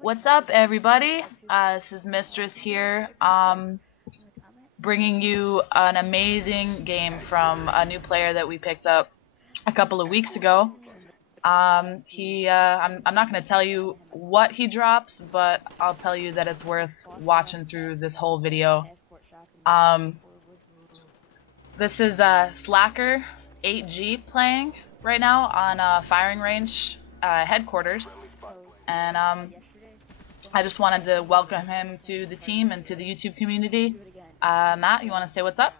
What's up, everybody? This is Mistress here, bringing you an amazing game from a new player that we picked up a couple of weeks ago. I'm not going to tell you what he drops, but I'll tell you that it's worth watching through this whole video. Um, this is Slacker 8G playing right now on firing range headquarters, and I just wanted to welcome him to the team and to the YouTube community. Matt, you want to say what's up?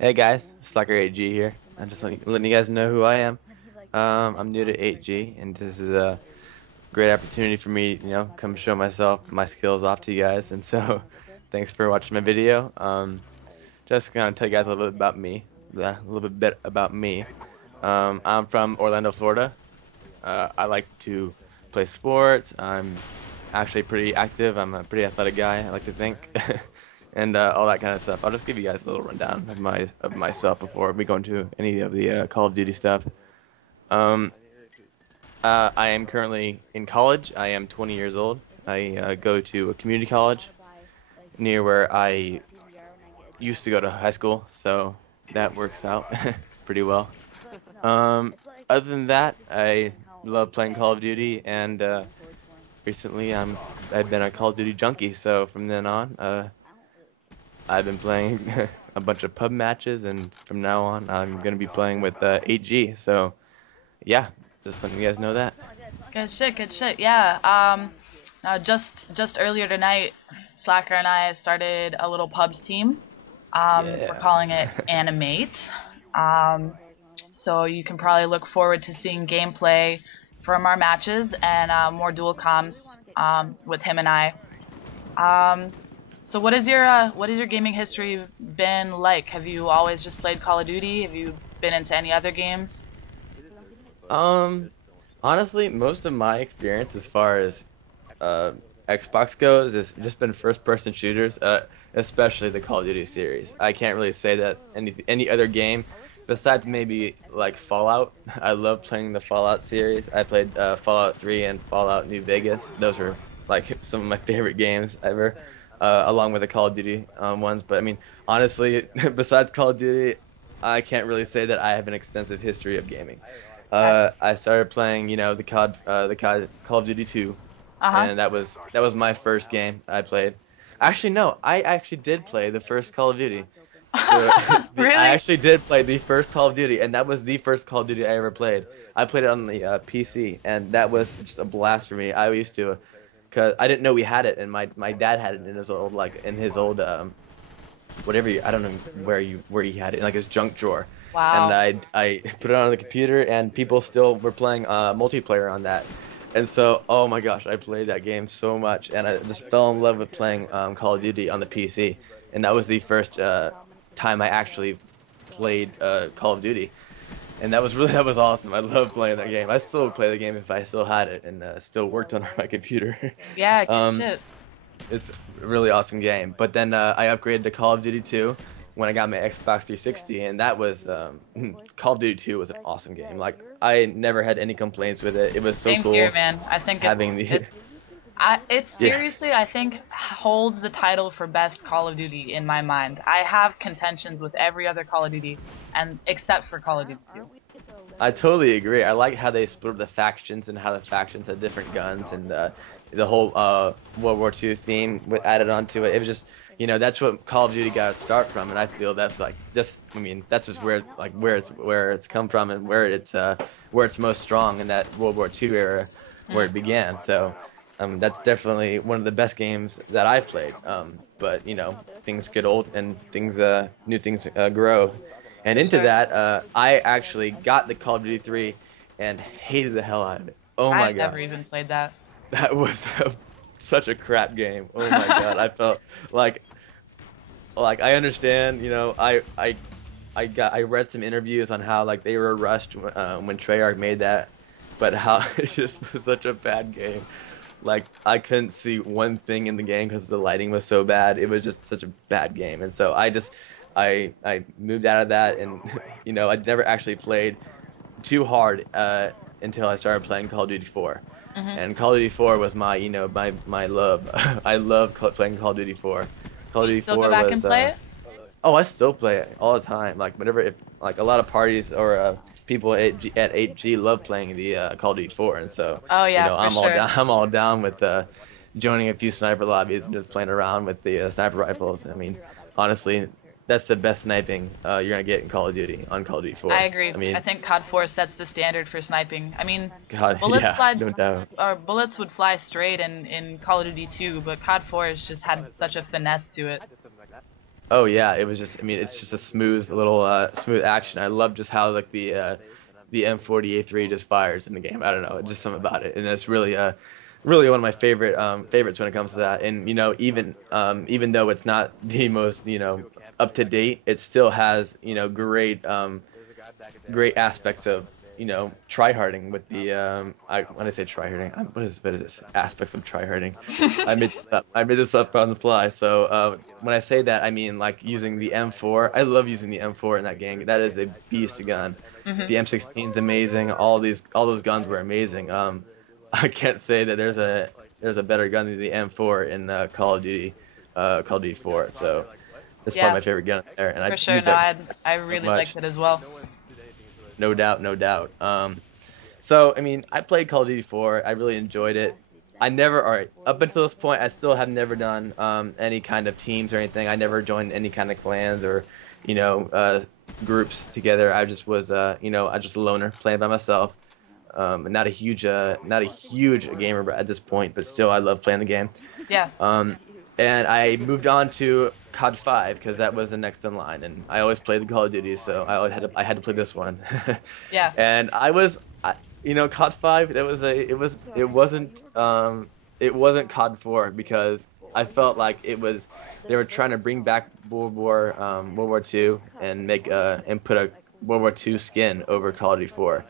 Hey guys, Slacker 8G here. I'm just letting you guys know who I am. I'm new to 8G, and this is a great opportunity for me, come show myself, my skills off to you guys. And so, thanks for watching my video. Just gonna tell you guys a little bit about me, about me. I'm from Orlando, Florida. I like to play sports. I'm actually pretty active. I'm a pretty athletic guy, I like to think. And all that kind of stuff. I'll just give you guys a little rundown of myself before we go into any of the Call of Duty stuff. Um, I am currently in college. I am 20 years old. I go to a community college near where I used to go to high school, so that works out pretty well. Um, Other than that, I love playing Call of Duty, and recently I've been a Call of Duty junkie. So from then on, I've been playing a bunch of pub matches, and from now on, I'm gonna be playing with 8G. So, yeah, just letting you guys know that. Good shit, good shit. Yeah. Just earlier tonight, Slacker and I started a little pubs team. We're Yeah. calling it Animate. So you can probably look forward to seeing gameplay from our matches and more dual comms with him and I. So what is your gaming history been like? Have you always just played Call of Duty? Have you been into any other games? Um, Honestly, most of my experience as far as uh, Xbox goes has just been first-person shooters, especially the Call of Duty series. I can't really say that any other game, besides maybe like Fallout. I love playing the Fallout series. I played Fallout 3 and Fallout New Vegas. Those were like some of my favorite games ever, along with the Call of Duty ones. But I mean, honestly, besides Call of Duty, I can't really say that I have an extensive history of gaming. I started playing, Call of Duty 2, Uh-huh. and that was my first game I played. Actually, no, I actually did play the first Call of Duty. I Really? actually did play the first Call of Duty, and that was the first Call of Duty I ever played. I played it on the PC, and that was just a blast for me. I used to, cause I didn't know we had it, and my dad had it in his old whatever I don't know where he had it in like his junk drawer, and Wow. I put it on the computer, and people still were playing multiplayer on that. And so, oh my gosh, I played that game so much, and I just fell in love with playing Call of Duty on the PC. And that was the first time I actually played Call of Duty, and that was awesome. I love playing that game. I still would play the game if I still had it and still worked on my computer. Yeah, good um, shit. it's a really awesome game. But then I upgraded to Call of Duty 2 when I got my Xbox 360, and that was Call of Duty 2 was an awesome game. Like I never had any complaints with it. It was so Same here, cool man. I think having the it yeah. seriously, I think, holds the title for best Call of Duty in my mind. I have contentions with every other Call of Duty, and except for Call of Duty 2. I totally agree. I like how they split up the factions and how the factions had different guns, and the whole World War II theme added onto it. It was just, that's what Call of Duty got its start from, and I feel that's like just, I mean, that's just where it's come from and where it's most strong in that World War II era where it began. So that's definitely one of the best games that I've played. But things get old and new things grow. And For into sure. that, I actually got the Call of Duty 3 and hated the hell out of it. Oh my I've never god, even played that. that was such a crap game. Oh my god, I felt like I understand. I read some interviews on how like they were rushed when Treyarch made that, but how it just was such a bad game. Like I couldn't see one thing in the game because the lighting was so bad. It was just such a bad game, and so I moved out of that, and I never actually played too hard until I started playing Call of Duty 4. Mhm. and Call of Duty 4 was my, my love. I love playing Call of Duty 4. Call of You Duty still go 4 back and was play it? oh, I still play it all the time. Like whenever, if like a lot of parties or people at 8G love playing the Call of Duty 4, and so Oh yeah, for I'm all sure. down. I'm all down with joining a few sniper lobbies and just playing around with the sniper rifles. I mean, honestly, that's the best sniping you're gonna get in Call of Duty on Call of Duty I 4. agree. I I mean, think COD 4 sets the standard for sniping. I mean, God, bullets yeah, fly no doubt. or bullets would fly straight in Call of Duty 2, but COD 4 has just had such a finesse to it. Oh yeah, it was just. I mean, it's just a smooth little smooth action. I love just how like the M40A3 just fires in the game. I don't know, just something about it, and it's really really one of my favorites when it comes to that. And even though it's not the most up to date, it still has great aspects of tryharding with the when I say tryharding, what is this aspects of tryharding? I made this up on the fly. So when I say that, I mean like using the M4. I love using the M4 in that game. That is a beast gun. Mhm. The M16 is amazing. All those guns were amazing. I can't say that there's a better gun than the M4 in Call of Duty 4. So it's probably Yeah, my favorite gun there, and I for sure. use No, that I so really liked much. it as well. No doubt, no doubt. So I mean, I played Call of Duty 4. I really enjoyed it. All right, up until this point, I still have never done any kind of teams or anything. I never joined any kind of clans or, you know, uh, groups together. I just was, I just a loner playing by myself. Not a huge gamer at this point, but still, I love playing the game. Yeah. Um, and I moved on to COD 5 because that was the next in line, and I always played the Call of Duty, so I had to play this one. Yeah. And COD 5, it wasn't COD 4 because I felt like they were trying to bring back World War II and put a World War II skin over Call of Duty 4,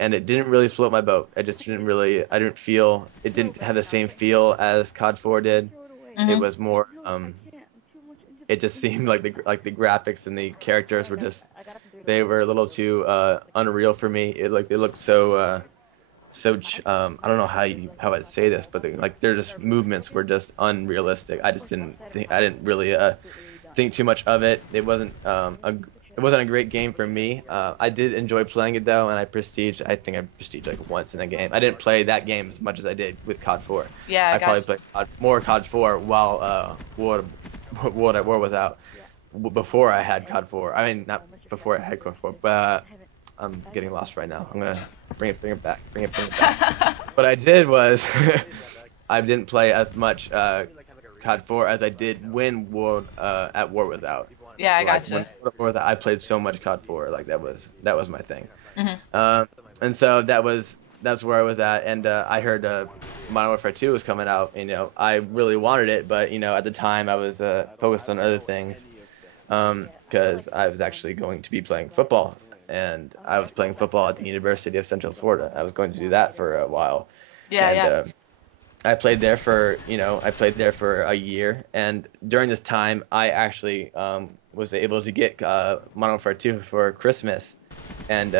and it didn't really float my boat. I didn't feel it didn't have the same feel as COD 4 did. It Mhm. was more it just seemed like the graphics and the characters were just they were a little too unreal for me. They looked I don't know how I'd say this, but their just movements were just unrealistic. I didn't really think too much of it. It wasn't a great game for me. I did enjoy playing it though, and I think I prestiged like once in a game. I didn't play that game as much as I did with COD 4. Yeah, I I got probably you. played more COD 4 while War was out. Before I had COD 4. I mean, not before I had COD 4, but I'm getting lost right now. I'm gonna bring it back, bring it back. What I did was I didn't play as much COD 4 as I did when War was out. Yeah, I Like gotcha. when War was out, I played so much COD 4. Like that was my thing. Mhm. And so that's where I was at. And I heard Modern Warfare 2 was coming out. I really wanted it, but at the time I was focused on other things because I was actually going to be playing football, and I was playing football at the University of Central Florida. I was going to do that for a while, Yeah, and yeah. I played there for a year, and during this time, I actually was able to get Modern Warfare 2 for Christmas, and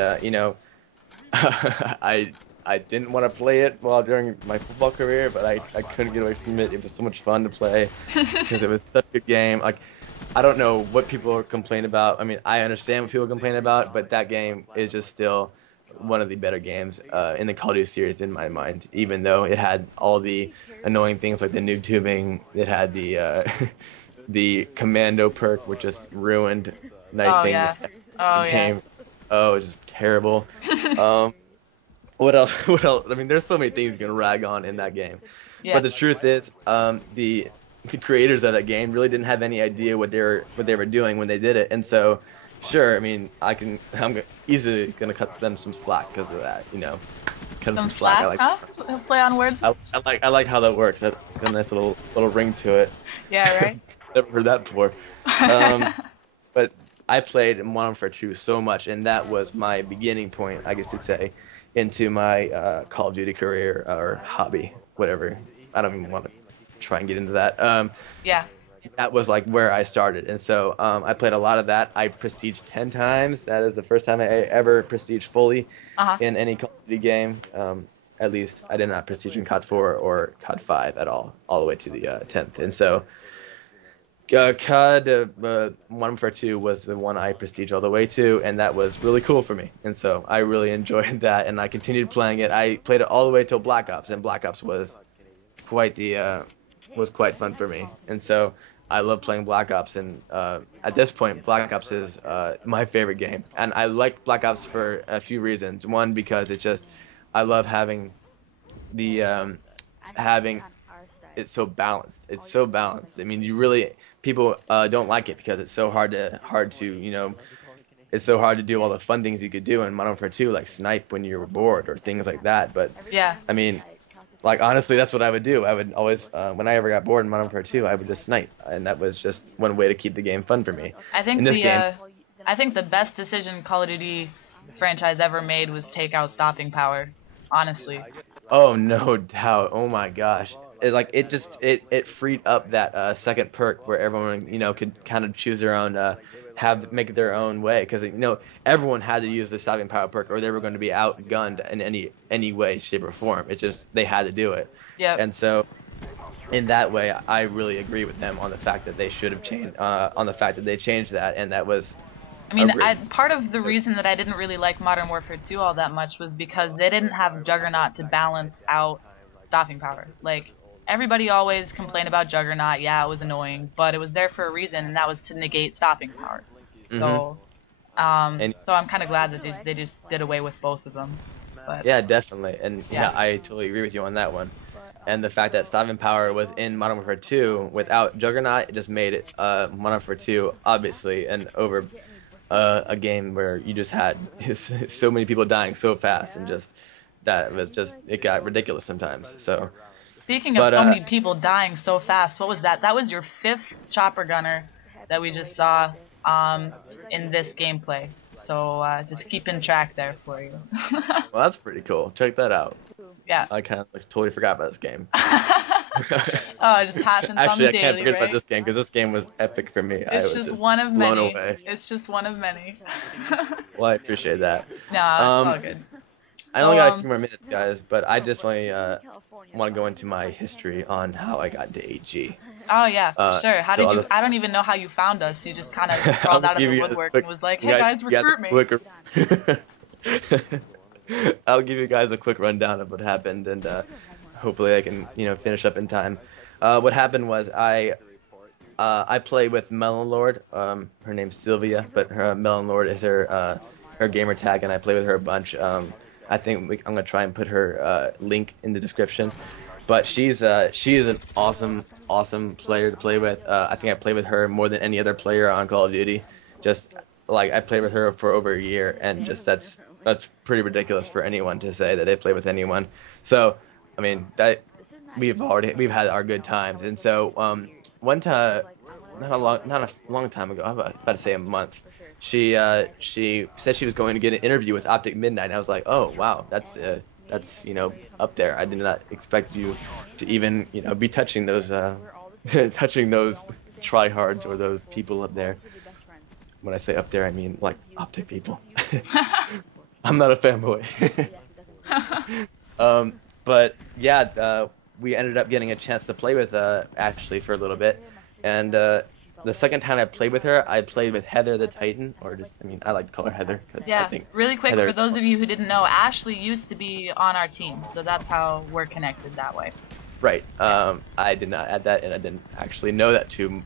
I didn't want to play it while during my football career, but I couldn't get away from it. It was so much fun to play because it was such a good game. Like I don't know what people complain about. I mean, I understand what people complain about, but that game is just still one of the better games in the Call of Duty series in my mind. Even though it had all the annoying things like the noob tubing, it had the the commando perk, which just ruined Oh knifing yeah. the Oh yeah. game. Oh, it was just terrible. Um, what else? What else? I mean, there's so many things you can rag on in that game. Yeah. But the truth is, the creators of that game really didn't have any idea what they were doing when they did it. And so, sure, I mean, easily gonna cut them some slack because of that. Cut them Some some slack. slack, huh? Play on words. I like how that works. That's got a nice little ring to it. Yeah, right. Never heard that before. Um, but I played Modern Warfare 2 so much, and that was my beginning point, I guess you'd say, into my Call of Duty career or hobby, whatever. I don't even want to try and get into that. Yeah. That was like where I started, and so I played a lot of that. I prestiged 10 times. That is the first time I ever prestiged fully Uh-huh. in any Call of Duty game at least I did not prestige in COD 4 or COD 5 at all the way to the 10th. And so COD Modern Warfare 2 was the one I prestige all the way to, and that was really cool for me. And so I really enjoyed that, and I continued playing it. I played it all the way till Black Ops, and Black Ops was quite fun for me. And so I love playing Black Ops, and at this point, Black Ops is my favorite game. And I like Black Ops for a few reasons. One, because I love the having it's so balanced. It's so balanced. I mean, people don't like it because it's so hard to it's so hard to do all the fun things you could do in Modern Warfare 2, like snipe when you were bored or things like that. But Yeah. I mean, like honestly, that's what I would do. I would always, when I ever got bored in Modern Warfare 2, I would just snipe, and that was just one way to keep the game fun for me. I think In this game, I think the best decision Call of Duty franchise ever made was take out stopping power. Honestly. oh no doubt, oh my gosh, it freed up that second perk where everyone could kind of choose their own, make their own way, because everyone had to use the stopping power perk or they were going to be outgunned in any way, shape, or form. It just they had to do it. Yep. And so in that way, I really agree with them on the fact that they should have changed, on the fact that they changed that, and that was. I mean, part of the reason that I didn't really like Modern Warfare 2 all that much was because they didn't have Juggernaut to balance out stopping power. Like, everybody always complained about Juggernaut, yeah, it was annoying, but it was there for a reason, and that was to negate stopping power. So, so I'm kind of glad that they just did away with both of them. But, yeah, definitely, and yeah, I totally agree with you on that one. And the fact that stopping power was in Modern Warfare 2 without Juggernaut, it just made it Modern Warfare 2 obviously a game where you just had so many people dying so fast, and it got ridiculous sometimes. So speaking of so many people dying so fast, what was that? That was your 5th chopper gunner that we just saw in this gameplay. So just keeping track there for you. Well, that's pretty cool. Check that out. Yeah. I kind of totally forgot about this game. Oh, it just happens Actually, on the daily, I can't forget right? about this game because this game was epic for me. I was just one of blown many. away. It's just one of many. Well, I appreciate that. Nah, it's all good. I only got a few more minutes, guys, but I definitely want to go into my history on how I got to 8G. Oh yeah, for sure. How did you? I don't even know how you found us. You just kind of crawled out of the woodwork and was like, "Hey guys, recruit me." I'll give you guys a quick rundown of what happened, and hopefully I can finish up in time. What happened was I play with Melon Lord. Her name's Sylvia, but her Melon Lord is her gamer tag, and I play with her a bunch. I think I'm gonna try and put her link in the description. But she is an awesome player to play with. I think I played with her more than any other player on Call of Duty. Just like I played with her for over a year, and just that's pretty ridiculous for anyone to say that they play with anyone. So I mean we've had our good times, and so one time, not a long time ago, I'm about to say a month, she said she was going to get an interview with Optic Midnight, and I was like, oh wow, that's up there. I did not expect you to even be touching those touching those tryhards or those people up there. When I say up there, I mean like Optic people. I'm not a fanboy. But yeah, we ended up getting a chance to play with Ashley for a little bit, and the second time I played with her, I played with Heather the Titan, or I like to call her Heather. Yeah, I think really quick, for those of you who didn't know, Ashley used to be on our team, so that's how we're connected that way. Right. I did not add that, and I didn't actually know that too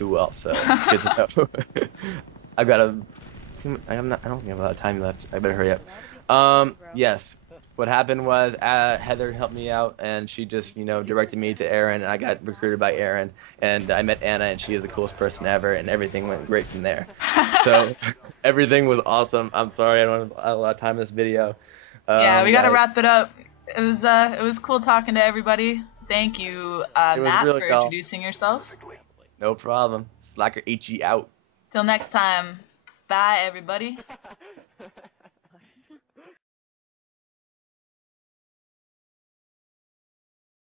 well, so good to know. I don't think I have a lot of time left. I better hurry up. Yes. What happened was Heather helped me out, and she just directed me to Aaron, and I got recruited by Aaron, and I met Anna, and she is the coolest person ever, and everything went great from there. So everything was awesome. I'm sorry I don't have a lot of time in this video. Yeah, we gotta wrap it up. It was cool talking to everybody. Thank you, Matt, for introducing yourself. No problem. Slacker HE out. Till next time. Bye, everybody.